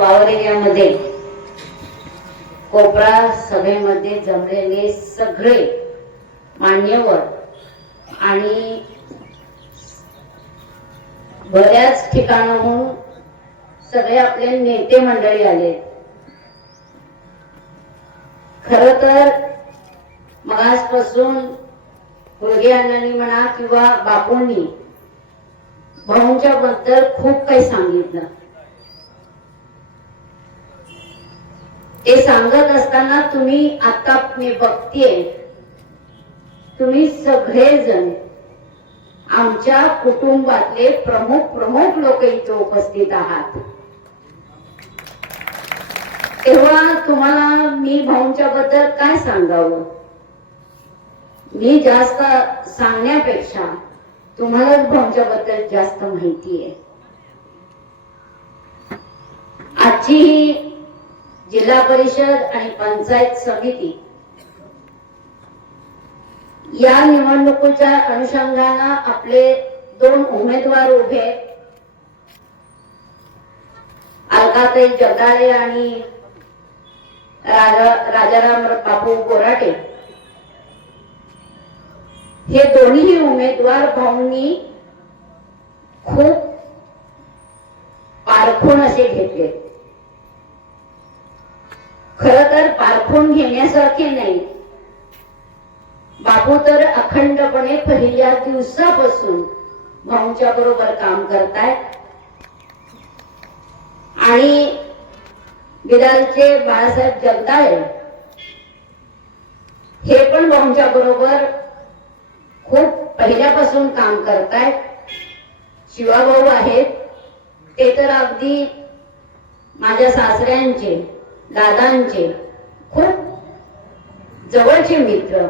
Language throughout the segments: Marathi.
वावर एरियामध्ये कोपरा सभेमध्ये जमलेले सगळे मान्यवर आणि बऱ्याच ठिकाणाहून सगळे आपले नेते मंडळी आले। खरं तर मगासपासून गुडगे अण्णांनी म्हणा किंवा बापूंनी भाऊंच्या बद्दल खूप काही सांगितलं। ते सांगत असताना तुम्ही आता मी बघतेय तुम्ही सगळेजण आमच्या कुटुंबातले प्रमुख लोक इथे उपस्थित आहात। तेव्हा तुम्हाला मी भाऊंच्या बद्दल काय सांगावं, मी जास्त सांगण्यापेक्षा तुम्हालाच भाऊंच्या बद्दल जास्त माहिती आहे। आजची ही जिल्हा परिषद आणि पंचायत समिती या निवडणुकीच्या अनुषंगाने आपले 2 उमेदवार उभे, अलकाताई जगदाळे आणि राजाराम बापू बोराटे, हे दोन्ही उमेदवार भाऊंनी खूप पारखून असे घेतले। खरं तर पारखून घेण्यासारखे नाही, बापू तर अखंडपणे पहिल्या दिवसापासून भाऊंच्या बरोबर काम करतायत आणि बिदालचे बाळासाहेब जगदाळे हे पण भाऊंच्या बरोबर खूप पहिल्यापासून काम करतायत। शिवाभाऊ आहेत, ते तर अगदी माझ्या सासऱ्यांचे दादांचे खूप जवळचे मित्र,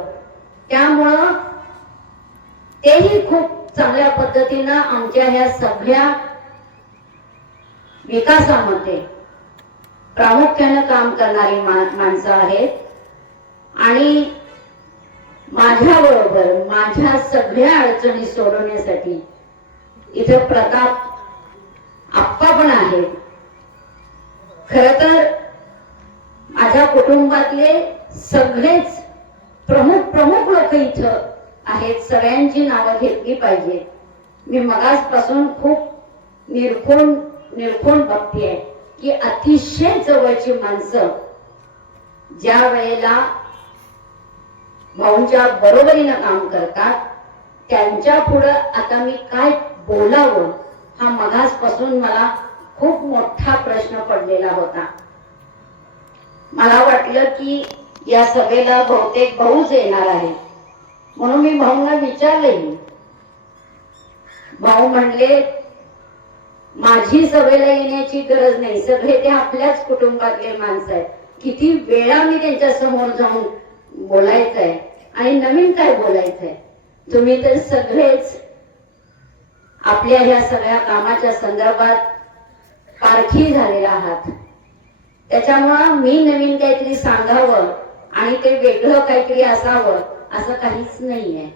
त्यामुळं तेही खूप चांगल्या पद्धतीनं आमच्या ह्या सगळ्या विकासामध्ये प्रामुख्याने काम करणारी माणसं आहेत। आणि माझ्या बरोबर माझ्या सगळ्या अडचणी सोडवण्यासाठी इथे प्रताप आप्पा पण आहेत। खर तर माझ्या कुटुंबातले सगळेच प्रमुख लोक इथं आहेत, सगळ्यांची नावं घेतली पाहिजे। मी मगासपासून खूप निरखून बघतेय की अतिशय जवळची माणसं ज्या वेळेला भाऊंच्या बरोबरीनं काम करतात, त्यांच्या पुढं आता मी काय बोलावं हा मगासपासून मला खूप मोठा प्रश्न पडलेला होता। मला वाटलं की या सभेला बहुतेक भाऊच येणार आहे, म्हणून मी भाऊंना विचारले। भाऊ म्हणले माझी सभेला येण्याची गरज नाही, सगळे ते आपल्याच कुटुंबातले माणसं आहेत, किती वेळा मी त्यांच्या समोर जाऊन बोलायचंय आणि नवीन काय बोलायचंय, तुम्ही तर सगळेच आपल्या ह्या सगळ्या कामाच्या संदर्भात पारखी झालेले आहात। त्याच्यामुळं मी नवीन काहीतरी सांगावं आणि ते वेगळं काहीतरी असावं असं काहीच नाहीये।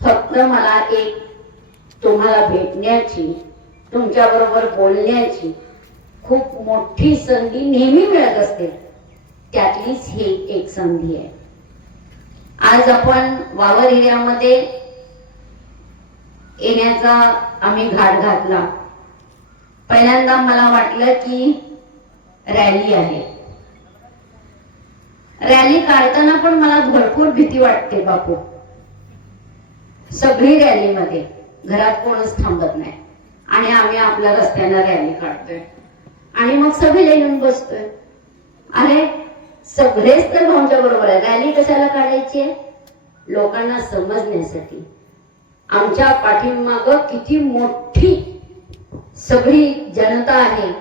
फक्त मला एक तुम्हाला भेटण्याची, तुमच्या बरोबर बोलण्याची खूप मोठी संधी नेहमी मिळत असते, त्यातलीच ही एक संधी आहे। आज आपण वावर एरियामध्ये येण्याचा आम्ही घाट घातला। पहिल्यांदा मला वाटलं की रॅली आहे, रॅली काढताना पण मला भरपूर भीती वाटते बापू। सगळी रॅलीमध्ये घरात कोणच थांबत नाही आणि आम्ही आपल्या रस्त्याने रॅली काढतोय आणि मग सभेला येऊन बसतोय। अरे सगळेच तर भाऊंच्या बरोबर आहे, रॅली कशाला काढायची आहे? लोकांना समजण्यासाठी आमच्या पाठीमागं किती मोठी सगळी जनता आहे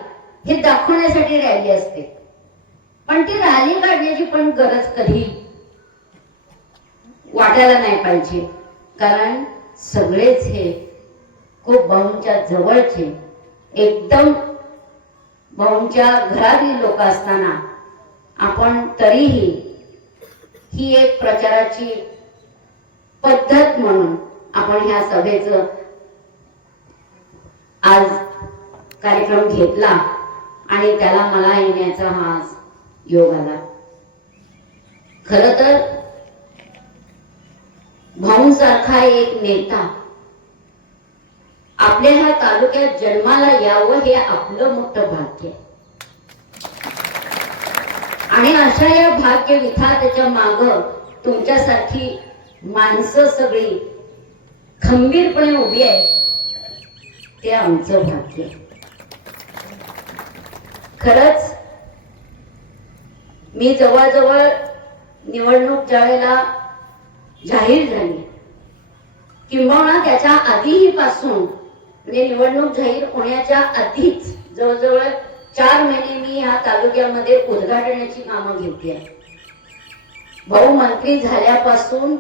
हे दाखवण्यासाठी रॅली असते। पण ती रॅली काढण्याची पण गरज कधी वाटायला नाही पाहिजे, कारण सगळेच हे खूप भाऊंच्या जवळचे, एकदम भाऊंच्या घरातील लोक असताना आपण तरीही ही एक प्रचाराची पद्धत म्हणून आपण ह्या सभेचं आज कार्यक्रम घेतला आणि त्याला मला येण्याचा हा योग आला. खर तर भाऊंसारखा एक नेता आपल्या ह्या तालुक्यात जन्माला यावं हे आपलं मोठं भाग्य. आणि अशा या भाग्य विधात्याच्या माग तुमच्यासारखी माणसं सगळी खंबीरपणे उभी आहे, ते आमचं भाग्य. खरंच मी जवळजवळ निवडणूक ज्यावेळेला जाहीर झाली किंवा त्याच्या आधीही पासून म्हणजे निवडणूक जाहीर होण्याच्या आधीच जवळजवळ 4 महिने मी या तालुक्यामध्ये उद्घाटनाची कामं घेतली. भाऊ मंत्री झाल्यापासून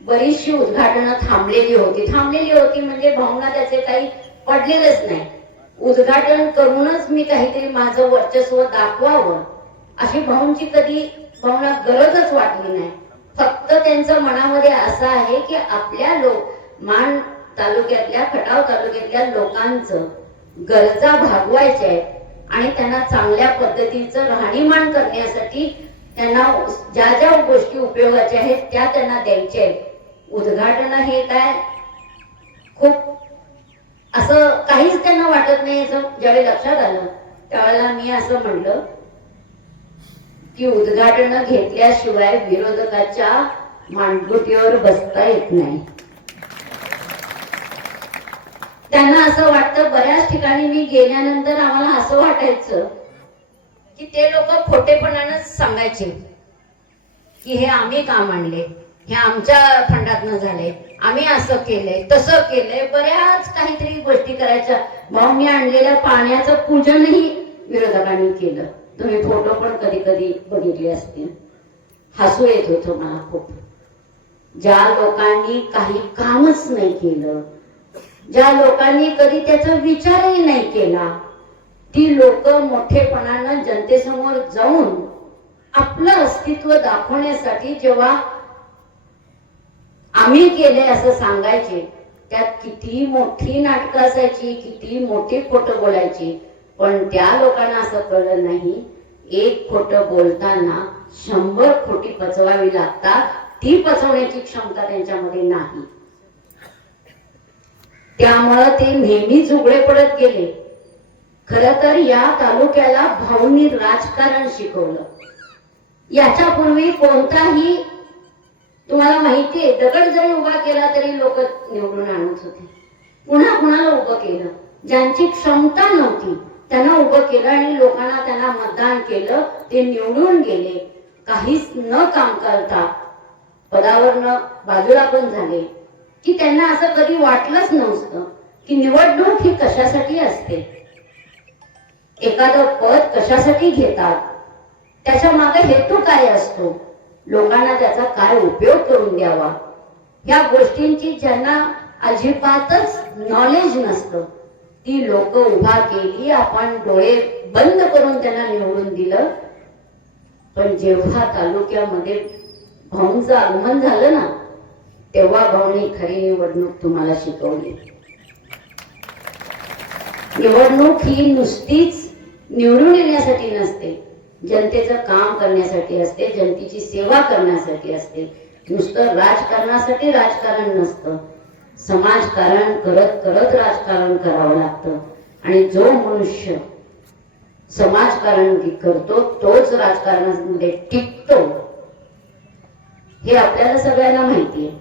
बरीचशी उद्घाटनं थांबलेली होती म्हणजे भाऊंना त्याचे काही पडलेलंच नाही. उद्घाटन करूनच मी काहीतरी माझं वर्चस्व दाखवावं अशी भाऊंची कधी भाऊंना गरजच वाटली नाही. फक्त त्यांचं मनामध्ये असं आहे की आपल्या मान तालुक्यातल्या खटाव तालुक्यातल्या लोकांचं गरजा भागवायच्या आहेत आणि त्यांना चांगल्या पद्धतीचं राहणीमान करण्यासाठी त्यांना ज्या ज्या गोष्टी उपयोगाच्या आहेत त्या त्यांना द्यायच्या आहेत. उद्घाटन हे काय खूप असं काहीच त्यांना वाटत नाही. असं ज्यावेळी लक्षात आलं त्यावेळेला मी असं म्हणलं की उद्घाटन घेतल्याशिवाय विरोधकाच्या मानगुटीवर बसता येत नाही. त्यांना असं वाटतं, बऱ्याच ठिकाणी मी गेल्यानंतर आम्हाला असं वाटायचं की ते लोक खोटेपणानं सांगायचे की हे आम्ही काम आणले, हे आमच्या फंडातनं झाले, आम्ही असं केलंय तसं केलंय, बऱ्याच काहीतरी गोष्टी करायच्या. भाऊ मी आणलेल्या पाण्याचं पूजनही विरोधकांनी केलं. तुम्ही फोटो पण कधी कधी बघितले असतील. हसू येत होतं मला खूप. ज्या लोकांनी काही कामच नाही केलं, ज्या लोकांनी कधी त्याचा विचारही नाही केला, ती लोक मोठेपणानं जनतेसमोर जाऊन आपलं अस्तित्व दाखवण्यासाठी जेव्हा आम्ही केले असं सांगायचे, त्यात किती मोठी नाटकं असायची, किती मोठी खोटं बोलायची. पण त्या लोकांना असं कळलं नाही, एक खोटं बोलताना 100 खोटी पचवावी लागतात. ती पचवण्याची क्षमता त्यांच्यामध्ये नाही. त्यामुळं ते नेहमीच उघडे पडत गेले. खर तर या तालुक्याला भाऊंनी राजकारण शिकवलं. याच्यापूर्वी कोणताही तुम्हाला माहितीये दगड जरी उभा केला तरी लोक निवडून आणत होते. पुन्हा कुणाला उभं केलं, ज्यांची क्षमता नव्हती त्यांना उभं केलं आणि लोकांना त्यांना मतदान केलं, ते निवडून गेले. काहीच न काम करता पदावरनं बाजूला पण झाले की त्यांना असं कधी वाटलंच नव्हतं की निवडणूक ही कशासाठी असते, एखादं पद कशासाठी घेतात, त्याच्या मागे हेतू काय असतो, लोकांना त्याचा काय उपयोग करून द्यावा, या गोष्टींची ज्यांना अजिबातच नॉलेज नसतं ती लोक उभा केली. आपण डोळे बंद करून त्यांना निवडून दिलं. पण जेव्हा तालुक्यामध्ये भाऊंचं आगमन झालं ना, तेव्हा भाऊंनी खरी निवडणूक तुम्हाला शिकवली. निवडणूक ही नुसतीच निवडून येण्यासाठी नसते, जनतेचं काम करण्यासाठी असते, जनतेची सेवा करण्यासाठी असते. नुसतं राजकारणासाठी राजकारण नसतं, समाजकारण करत करत राजकारण करावं लागतं. आणि जो मनुष्य समाजकारण करतो तोच राजकारणामध्ये टिकतो, हे आपल्याला सगळ्यांना माहिती आहे.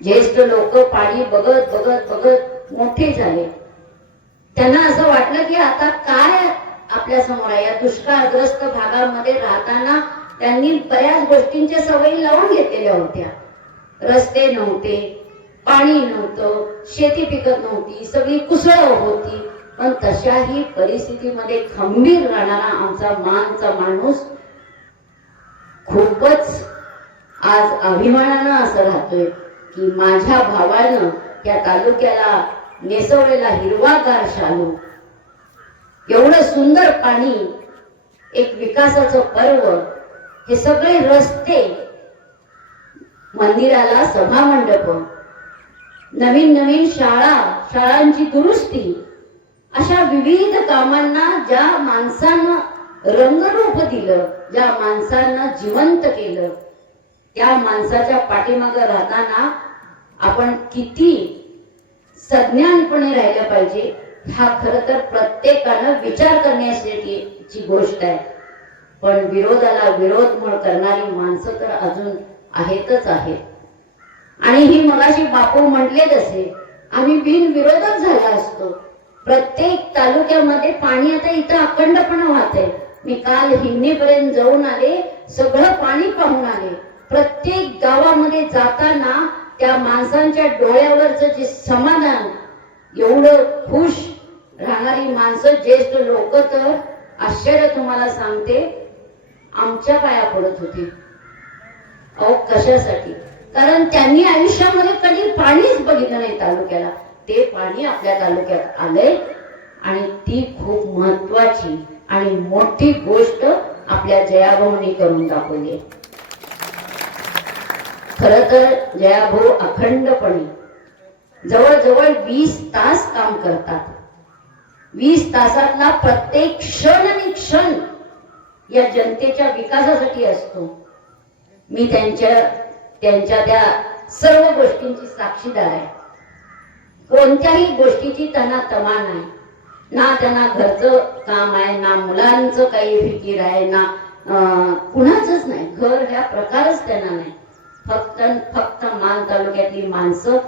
ज्येष्ठ लोक पाणी बघत बघत बघत मोठे झाले. त्यांना असं वाटलं की आता काय आपल्या समोर आहे. या दुष्काळग्रस्त भागामध्ये राहताना त्यांनी बऱ्याच गोष्टींच्या सवयी लावून घेतलेल्या होत्या. रस्ते नव्हते, पाणी नव्हतं, शेती पिकत नव्हती, सगळी कुसळ होती. पण तशाही परिस्थितीमध्ये खंबीर राहणारा आमचा मानचा माणूस खूपच आज अभिमानानं असं राहतोय की माझ्या भावानं या तालुक्याला नेसवलेला हिरवागार शालू, एवढं सुंदर पाणी, एक विकासाचं पर्व, हे सगळे रस्ते, मंदिराला सभामंडप, नवीन नवीन शाळांची दुरुस्ती अशा विविध कामांना ज्या माणसानं रंगरूप दिलं, ज्या माणसांना जिवंत केलं, त्या माणसाच्या पाठीमागे राहताना आपण किती सज्ञानपणे राहिलं पाहिजे, हा खरं तर प्रत्येकानं विचार करण्याची गोष्ट आहे. पण विरोधाला विरोध करणारी माणसं तर अजून आहेतच आहेत. आणि ही मगाशी बापू म्हटले तसे आम्ही बिनविरोधच झाला असतो. प्रत्येक तालुक्यामध्ये पाणी आता इथं अखंडपणे वाहतंय. मी काल हिंगणीपर्यंत जाऊन आले, सगळं पाणी पाहून आले. प्रत्येक गावामध्ये जाताना त्या माणसांच्या डोळ्यावरचं जे समाधान, एवढं खुश राहणारी माणसं, ज्येष्ठ लोक तर आश्चर्य तुम्हाला सांगते, आमच्या पाया पडत होती. अहो कशासाठी? कारण त्यांनी आयुष्यामध्ये कधी पाणीच बघितलं नाही तालुक्याला. ते पाणी आपल्या तालुक्यात आलंय आणि ती खूप महत्वाची आणि मोठी गोष्ट आपल्या जयाभाऊनी करून दाखवली. खर तर जयाभाऊ अखंडपणे जवळजवळ 20 तास काम करतात. 20 तासातला प्रत्येक क्षण आणि क्षण या जनतेच्या विकासासाठी असतो. मी त्यांच्या त्या सर्व गोष्टींची साक्षीदार आहे. कोणत्याही गोष्टीची त्यांना तमा नाही. ना त्यांना घरचं काम आहे, ना मुलांचं काही फिकीर आहे, ना कुणाचंच नाही. घर ह्या प्रकारच त्यांना नाही. फक्त मान तालुक्यातली माणसं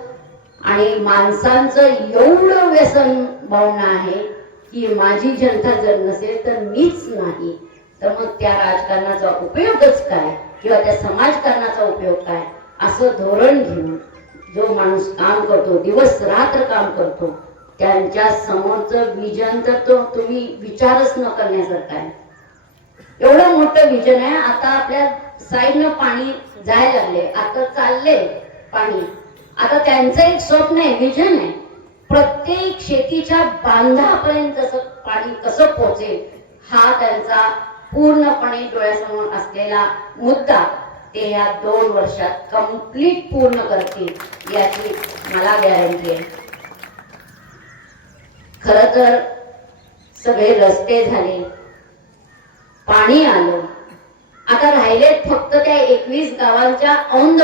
आणि माणसांचं एवढं व्यसन भावना आहे की माझी जनता जर नसेल तर मीच नाही. तर मग त्या राजकारणाचा उपयोगच काय किंवा त्या समाजकारणाचा उपयोग काय, असं धोरण घेऊन जो माणूस काम करतो, दिवस रात्र काम करतो, त्यांच्या समोरचं विजन तर तो तुम्ही विचारच न करण्यासारखं आहे. एवढं मोठं विजन आहे. आता आपल्या साईडनं पाणी जायला लागले, आता चालले पाणी. आता त्यांचं एक स्वप्न आहे, विजन आहे, प्रत्येक शेतीच्या बांधापर्यंत पाणी कसं पोहोचेल हा त्यांचा पूर्णपणे डोळ्यासमोर असलेला मुद्दा. ते या 2 वर्षात कंप्लीट पूर्ण करतील याची मला गॅरंटी आहे. खर तर सगळे रस्ते झाले, पाणी आलं. आता राहिलेत फक्त त्या 21 गावांच्या औंध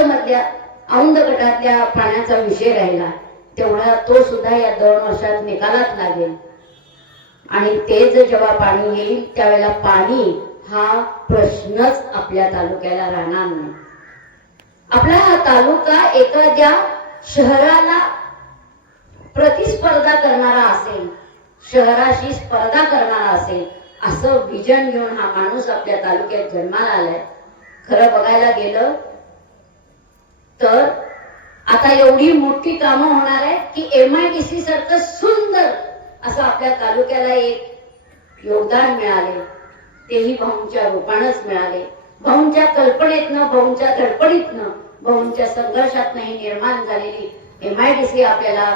गटातल्या पाण्याचा विषय राहिला. तेवढा तो सुद्धा या 2 वर्षात निकालात लागेल. आणि तेच जेव्हा पाणी येईल त्यावेळेला पाणी हा प्रश्नच आपल्या तालुक्याला राहणार नाही. आपला हा तालुका एखाद्या शहराला प्रतिस्पर्धा करणारा असेल, शहराशी स्पर्धा करणारा असेल, असं विजन घेऊन हा माणूस आपल्या तालुक्यात जन्माला आलाय. खरं बघायला गेलं तर आता एवढी मोठी कामं होणार आहे की MIDC सारखं सुंदर असं आपल्या तालुक्याला एक योगदान मिळाले. तेही भाऊंच्या रूपानंच मिळाले. भाऊंच्या कल्पनेतनं, भाऊंच्या धडपडीतनं, भाऊंच्या संघर्षातनं ही निर्माण झालेली MIDC आपल्याला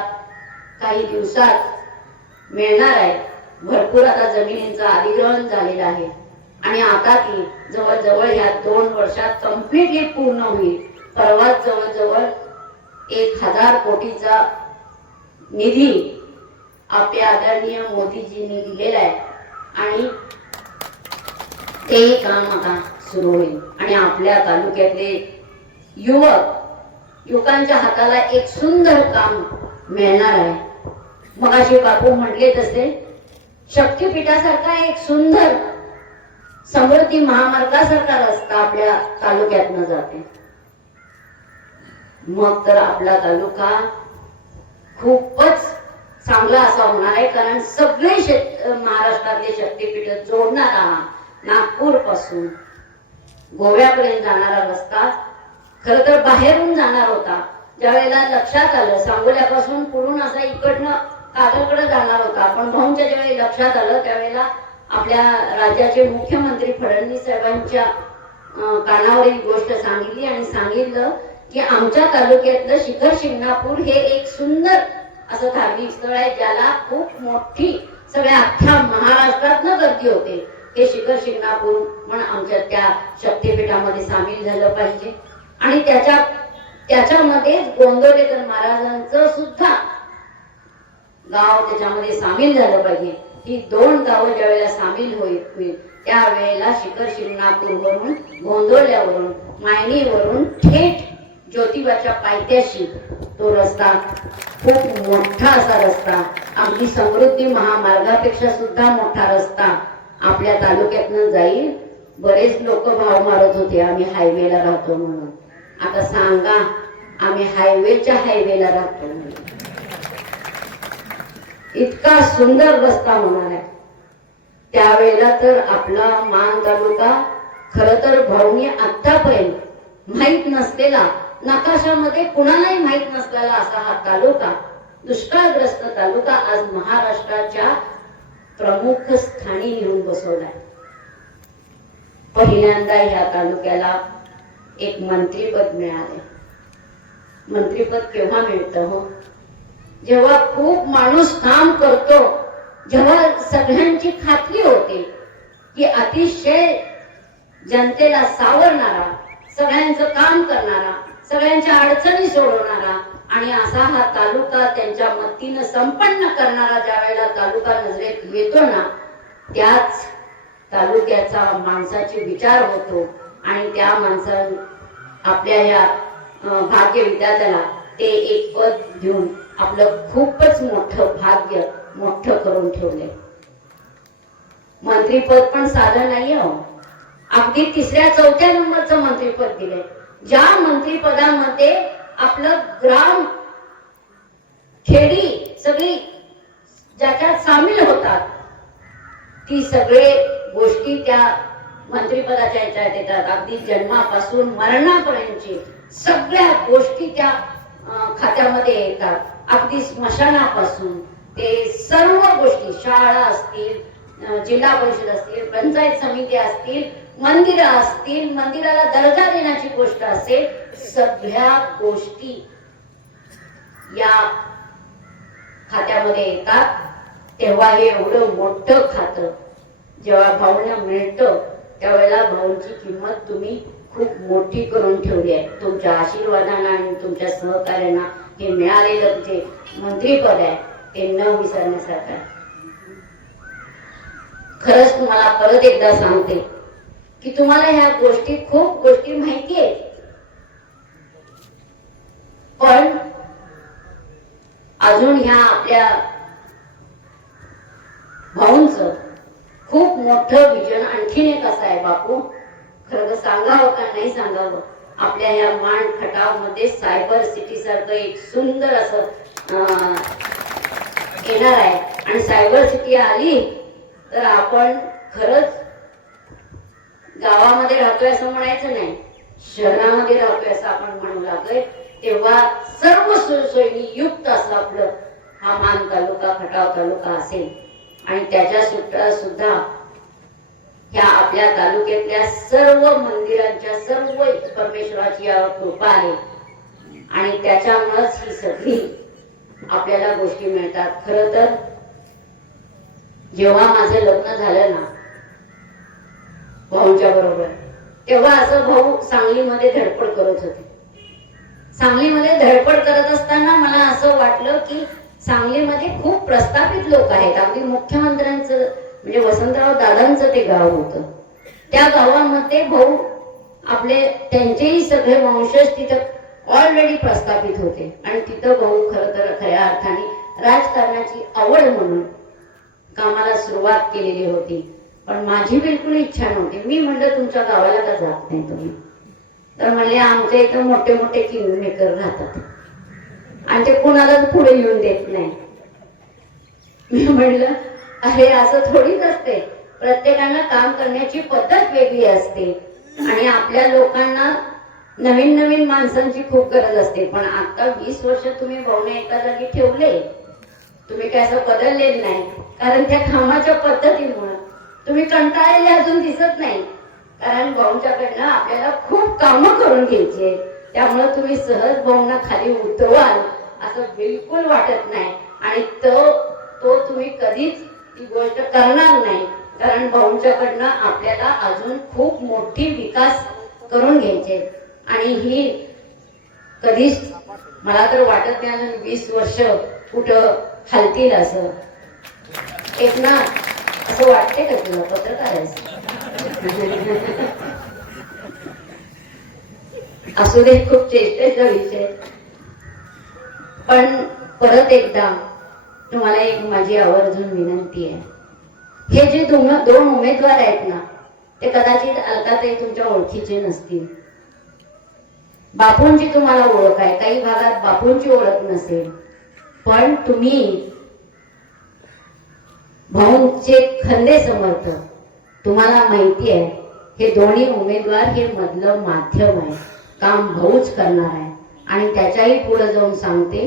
काही दिवसात मिळणार आहे. भरपूर आता जमिनींचं अधिग्रहण झालेलं आहे आणि आता ती जवळजवळ ह्या 2 वर्षात कम्प्लिटली पूर्ण होईल. परवाच जवळजवळ 1000 कोटीचा निधी आपल्या आदरणीय मोदीजींनी दिलेला आहे आणि ते काम आता सुरू होईल. आणि आपल्या तालुक्यातले युवकांच्या हाताला एक सुंदर काम मिळणार आहे. मगाशी बापू म्हटले तसे शक्तीपीठासारखा एक सुंदर समृद्धी महामार्गासारखा रस्ता आपल्या तालुक्यातनं जाते. मग तर आपला तालुका खूपच चांगला असा होणार आहे. कारण सगळे महाराष्ट्रातले शक्तीपीठ जोडणारा नागपूर पासून गोव्यापर्यंत जाणारा रस्ता खर तर बाहेरून जाणार होता. ज्यावेळेला लक्षात आलं, सांगोल्यापासून पुढून असा इकडनं कागलकडे जाणार होता, पण भाऊंच्या ज्यावेळी लक्षात आलं त्यावेळेला आपल्या राज्याचे मुख्यमंत्री फडणवीस साहेबांच्या कानावर ही गोष्ट सांगितली आणि सांगितलं की आमच्या तालुक्यातलं शिखर शिंगणापूर हे एक सुंदर असं धार्मिक स्थळ आहे, ज्याला खूप मोठी सगळ्या अख्ख्या महाराष्ट्रातनं गर्दी होते. हे शिखर शिंगणापूर पण आमच्या त्या शक्तीपीठामध्ये सामील झालं पाहिजे. आणि त्याच्यामध्ये गोंदवलेकर महाराजांचं सुद्धा गाव त्याच्यामध्ये सामील झालं पाहिजे. ही 2 गावं ज्या वेळेला सामील होईल त्यावेळेला शिखर शिंगणापूरवरून, गोंदवल्यावरून, मायनीवरून थेट ज्योतिबाच्या पायथ्याशी तो रस्ता, खूप मोठा असा रस्ता, अगदी समृद्धी महामार्गापेक्षा सुद्धा मोठा रस्ता आपल्या तालुक्यातनं जाईल. बरेच लोक भाव मारत होते आम्ही हायवेला राहतो म्हणून. आता सांगा, आम्ही हायवेच्या हायवेला राहतो म्हणून. इतका सुंदर रस्ता होणार आहे. त्यावेळेला तर आपला मान तालुका खर तर भाऊनी आतापर्यंत माहित नसलेला, नकाशामध्ये कुणालाही माहित नसलेला असा हा तालुका, दुष्काळग्रस्त तालुका आज महाराष्ट्राच्या प्रमुख स्थानी नेऊन बसवलाय. पहिल्यांदा ह्या तालुक्याला एक मंत्रीपद मिळाले. मंत्रीपद केव्हा मिळतं हो? जेव्हा खूप माणूस काम करतो, जेव्हा सगळ्यांची खात्री होते की अतिशय जनतेला सावरणारा, सगळ्यांचं काम करणारा, सगळ्यांच्या अडचणी सोडवणारा आणि असा हा तालुका त्यांच्या मतीनं संपन्न करणारा ज्या वेळेला तालुका नजरेत येतो ना, त्याच तालुक्याचा माणसाची विचार होतो आणि त्या माणसाने आपल्या या भाग्य विधात्याला ते एक पद घेऊन आपलं खूपच मोठं भाग्य मोठं करून ठेवले. मंत्रीपद पण साधं नाही हो. अगदी 3ऱ्या-4थ्या नंबरचं मंत्रीपद दिले. ज्या मंत्रीपदामध्ये आपलं ग्राम, खेडी सगळी ज्याच्यात सामील होतात, ती सगळे गोष्टी त्या मंत्रिपदाच्या याच्यात येतात. अगदी जन्मापासून मरणापर्यंतची सगळ्या गोष्टी त्या खात्यामध्ये येतात. अगदी स्मशानापासून ते सर्व गोष्टी, शाळा असतील, जिल्हा परिषद असतील, पंचायत समिती असतील, मंदिरं असतील, मंदिराला दर्जा देण्याची गोष्ट असेल, सगळ्या गोष्टी या खात्यामध्ये येतात. तेव्हा हे एवढं मोठं खातं जेव्हा भाऊंना मिळतं त्यावेळेला भाऊंची किंमत तुम्ही खूप मोठी करून ठेवली आहे. तुमच्या आशीर्वादाने आणि तुमच्या सहकार्याने हे मिळालेलं जे मंत्रीपद आहे ते न विसरण्यासारखं आहे. खरंच तुम्हाला परत एकदा सांगते की तुम्हाला ह्या गोष्टी, खूप गोष्टी माहिती आहेत, पण अजून ह्या आपल्या भाऊंचं खूप मोठं विजन आणखीन एक असं आहे बापू. खरं तर सांगावं का नाही सांगावं, आपल्या या माण खटाव मध्ये सायबर सिटी सारखं एक सुंदर असं येणार आहे. आणि सायबर सिटी आली तर आपण खरंच गावामध्ये राहतोय असं म्हणायचं नाही, शहरामध्ये राहतोय असं आपण म्हणू लागलोय. तेव्हा सर्व सोयींनी युक्त असं आपलं हा मान तालुका, खटाव तालुका असेल. आणि त्याच्या सुद्धा ह्या आपल्या तालुक्यातल्या सर्व मंदिरांच्या, सर्व परमेश्वराची कृपा आहे आणि त्याच्यामुळेच ही सगळी आपल्याला गोष्टी मिळतात. खरं तर जेव्हा माझं लग्न झालं ना भाऊंच्या बरोबर, तेव्हा असं भाऊ सांगलीमध्ये धडपड करत होते. सांगलीमध्ये धडपड करत असताना मला असं वाटलं की सांगलीमध्ये खूप प्रस्थापित लोक आहेत. अगदी मुख्यमंत्र्यांचं म्हणजे वसंतराव दादांचं ते गाव होतं. त्या गावामध्ये भाऊ आपले त्यांचेही सगळे वंशज तिथं ऑलरेडी प्रस्थापित होते आणि तिथं भाऊ खरं तर खऱ्या अर्थाने राजकारणाची आवड म्हणून कामाला सुरुवात केलेली होती. पण माझी बिलकुल इच्छा नव्हती. मी म्हणलं तुमच्या गावाला का जात नाही तुम्ही? तर म्हणले आमच्या इथं मोठे मोठे किंग मेकर राहतात आणि ते कोणालाच पुढे येऊन देत नाही. मी म्हणलं अरे असं थोडीच असते, प्रत्येकाला काम करण्याची पद्धत वेगळी असते आणि आपल्या लोकांना नवीन नवीन माणसांची खूप गरज असते. पण आता 20 वर्ष तुम्ही भाऊने एका जागी ठेवले, तुम्ही काय असं बदललेलं नाही, कारण त्या कामाच्या पद्धतीमुळे तुम्ही कंटाळलेले अजून दिसत नाही. कारण भाऊंच्याकडनं आपल्याला खूप कामं करून घ्यायची, त्यामुळे तुम्ही सहज भाऊंना खाली उतरवाल असं बिलकुल वाटत नाही आणि तो तुम्ही कधीच ती गोष्ट करणार नाही. कारण भाऊंच्याकडनं आपल्याला अजून खूप मोठी विकास करून घ्यायचे आणि ही कधीच मला तर वाटत नाही अजून 20 वर्ष कुठं हलतील असं. एक ना असं वाटते का तुला पत्रकार आहेस? असू दे, खूप चेष्टेचा विषय. पण परत एकदा तुम्हाला एक माझी आवर्जून विनंती आहे, हे जे दोन उमेदवार आहेत ना, ते कदाचित अलकाताई तुमच्या ओळखीचे नसतील. बापूंची तुम्हाला ओळख आहे, काही भागात बापूंची ओळख नसेल, पण तुम्ही भाऊंचे खंदे समर्थक, तुम्हाला माहिती आहे हे दोन्ही उमेदवार हे मधलं माध्यम आहे, काम भाऊच करणार आहे. आणि त्याच्याही पुढे जाऊन सांगते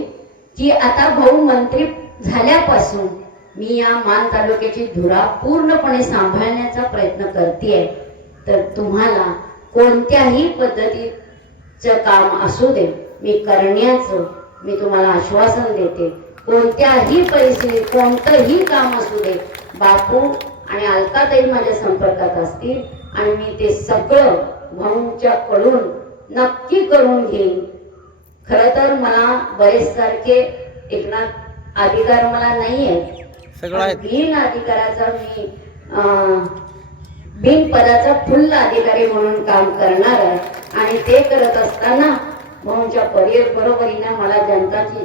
की आता भाऊ मंत्री झाल्यापासून मी या मान तालुक्याची धुरा पूर्णपणे सांभाळण्याचा प्रयत्न करतेय. तर तुम्हाला कोणत्याही पद्धतीचं काम असू दे, मी करण्याचं मी तुम्हाला आश्वासन देते. कोणत्याही परिस्थितीत कोणतंही काम असू दे, बापू आणि अलकाताई माझ्या संपर्कात असतील आणि मी ते सगळं भाऊंच्या कडून नक्की करून घेईन. खर तर मला बरेच सारखे एकनाथ अधिकार मला नाही आहेत, बिन अधिकाराचा मी बिन पदाचा फुल्ल अधिकारी म्हणून काम करणार आहे. आणि ते करत असताना भाऊंच्या बरोबरीने मला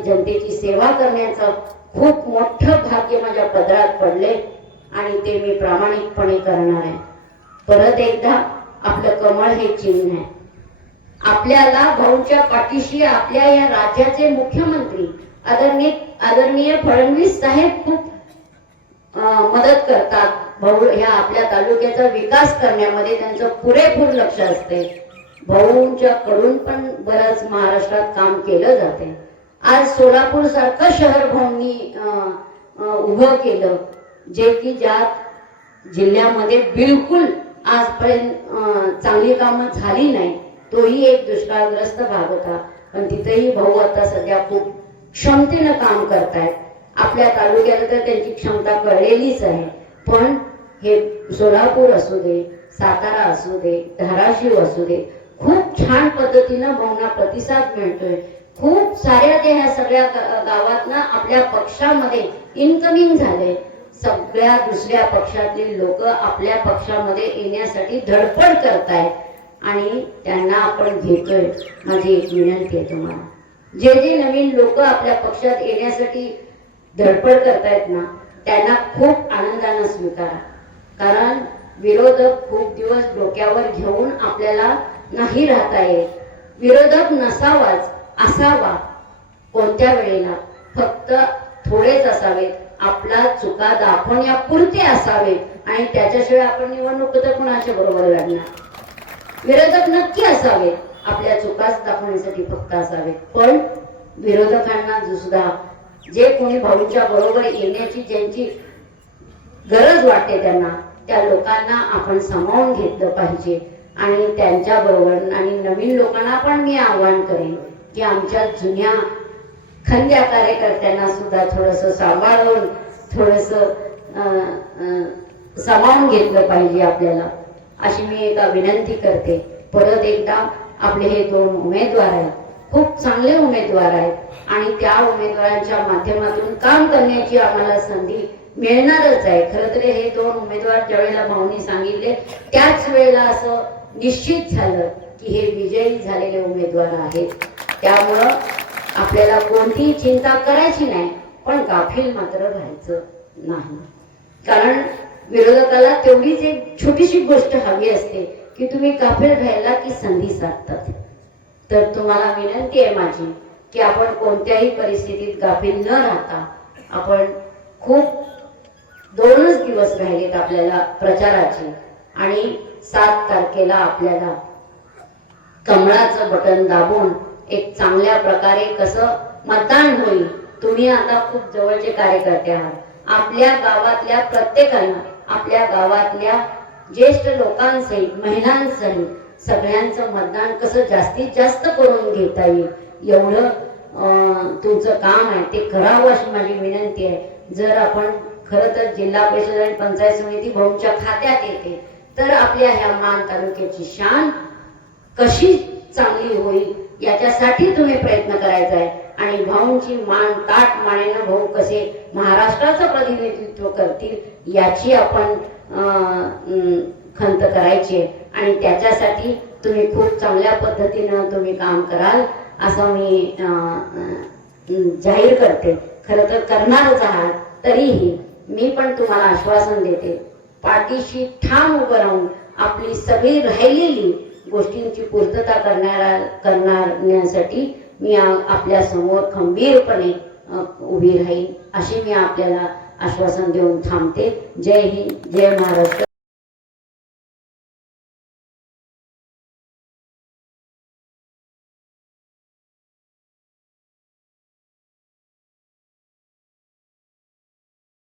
जनतेची सेवा करण्याचं खूप मोठं भाग्य माझ्या पदरात पडले आणि ते मी प्रामाणिकपणे करणार आहे. परत एकदा आपलं कमळ हे चिन्ह आहे. आपल्याला भाऊच्या पाठीशी आपल्या या राज्याचे मुख्यमंत्री आदरणीय फडणवीस साहेब खूप मदत करतात. भाऊ ह्या आपल्या तालुक्याचा विकास करण्यामध्ये त्यांचं पुरेपूर लक्ष असते. भाऊंच्या कडून पण बरंच महाराष्ट्रात काम केलं जाते. आज सोलापूर सारखं शहर भाऊंनी उभं केलं, जे की ज्या जिल्ह्यामध्ये बिलकुल आजपर्यंत चांगली कामं झाली नाही. तोही एक दुष्काळग्रस्त भाग होता, पण तिथेही भाऊ आता सध्या खूप क्षमतेनं काम करतायत. आपल्या तालुक्याला तर त्यांची क्षमता कळलेलीच आहे. पण हे सोलापूर असू दे, सातारा असू दे, धाराशिव असू दे, खूप छान पद्धतीनं भाऊंना प्रतिसाद मिळतोय. खूप साऱ्या ह्या सगळ्या गावातना आपल्या पक्षामध्ये इन्कमिंग झाले. सगळ्या दुसऱ्या पक्षातले लोक आपल्या पक्षामध्ये येण्यासाठी धडपड करतायत आणि त्यांना आपण घेतोय. माझी एक विनंती आहे तुम्हाला, जे जे नवीन लोक आपल्या पक्षात येण्यासाठी धडपड करतायत ना, त्यांना खूप आनंदानं स्वीकारा. कारण विरोधक खूप दिवस डोक्यावर घेऊन आपल्याला नाही राहता येत. विरोधक नसावाच, असावा. कोणत्या वेळेला फक्त थोडेच असावेत, आपला चुका दाखवण्यापुरते असावेत आणि त्याच्याशिवाय आपण निवडणूक तर कुणाच्या बरोबर लढणार. विरोधक नक्की असावेत, आपल्या चुकाच दाखवण्यासाठी फक्त असावेत. पण विरोधकांना सुद्धा जे कोणी भाऊच्या बरोबर येण्याची ज्यांची गरज वाटते त्यांना, त्या लोकांना आपण सामावून घेतलं पाहिजे. आणि त्यांच्या बरोबर आणि नवीन लोकांना पण मी आवाहन करेन की आमच्या जुन्या खंद्या कार्यकर्त्यांना सुद्धा थोडस सांभाळून थोडस सामावून घेतलं पाहिजे आपल्याला, अशी मी एक विनंती करते. परत एकदा आपले हे दोन उमेदवार आहेत, खूप चांगले उमेदवार आहेत आणि त्या उमेदवारांच्या माध्यमातून काम करण्याची आम्हाला संधी मिळणारच आहे. खरं तर हे दोन उमेदवार ज्यावेळेला भाऊंनी सांगितले त्याच वेळेला असं निश्चित झालं की हे विजयी झालेले उमेदवार आहेत. त्यामुळं आपल्याला कोणतीही चिंता करायची नाही, पण गाफील मात्र व्हायचं नाही. कारण विरोधकाला तेवढीच एक छोटीशी गोष्ट हवी असते की तुम्ही गाफील राहायला की संधी साधतात. तर तुम्हाला विनंती आहे माझी की आपण कोणत्याही परिस्थितीत गाफील न राहता, आपण खूप 2च दिवस राहिलेत आपल्याला प्रचाराचे आणि 7 तारखेला आपल्याला कमळाचं बटन दाबून एक चांगल्या प्रकारे कसं मतदान होईल. तुम्ही आता खूप जवळचे कार्यकर्ते आहात. आपल्या गावातल्या प्रत्येकानं, आपल्या गावातल्या ज्येष्ठ लोकांसहित, महिलांसहित सगळ्यांचं मतदान कसं जास्तीत जास्त करून घेता येईल एवढं तुमचं काम आहे, ते करावं अशी माझी विनंती आहे. जर आपण खरं तर जिल्हा परिषद आणि पंचायत समिती भाऊंच्या खात्यात येते तर आपल्या ह्या मान तालुक्याची शान कशी चांगली होईल याच्यासाठी तुम्ही प्रयत्न करायचा आहे. आणि भाऊंची मान ताट मानेनं भाऊ कसे महाराष्ट्राचं प्रतिनिधित्व करतील याची आपण खंत करायची आहे आणि त्याच्यासाठी तुम्ही खूप चांगल्या पद्धतीनं तुम्ही काम कराल असं मी जाहीर करते. खरं तर करणारच आहात. तरीही मी पण तुम्हाला आश्वासन देते, पाठीशी ठाम उभं राहून आपली सगळी राहिलेली गोष्टींची पूर्तता करण्यासाठी मी आपल्या समोर खंबीरपणे उभी राहील अशी मी आपल्याला आश्वासन देऊन थांबते. जय हिंद, जय महाराष्ट्र.